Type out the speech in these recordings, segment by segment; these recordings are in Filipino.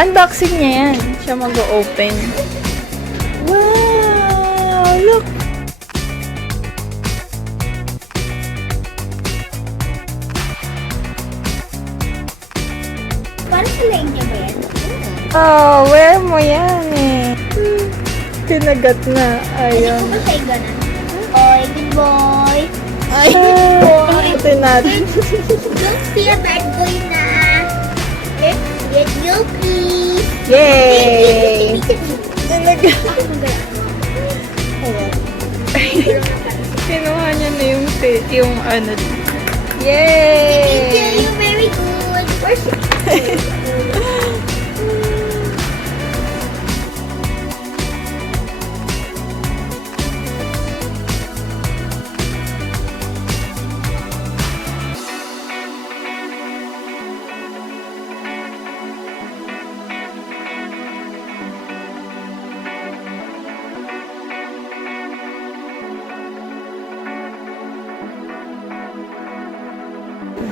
Unboxing niya yan. Siya mag-open. Wow! Look! Para sa leg niya ba yan? Oh, wear mo yan eh. Kinagat na. Ayun. Hindi ko ba sa'yo ganun? Oy, good boy. Ay, ito natin. Don't be a bad boy na. Let's go, please. Yay! Kinagat. Ayan. Kinuha niya na yung ano. Thank Yay! you, very good. Where's it?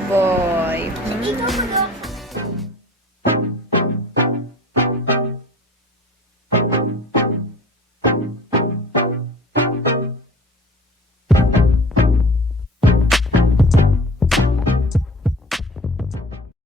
Boy. Ikaw mag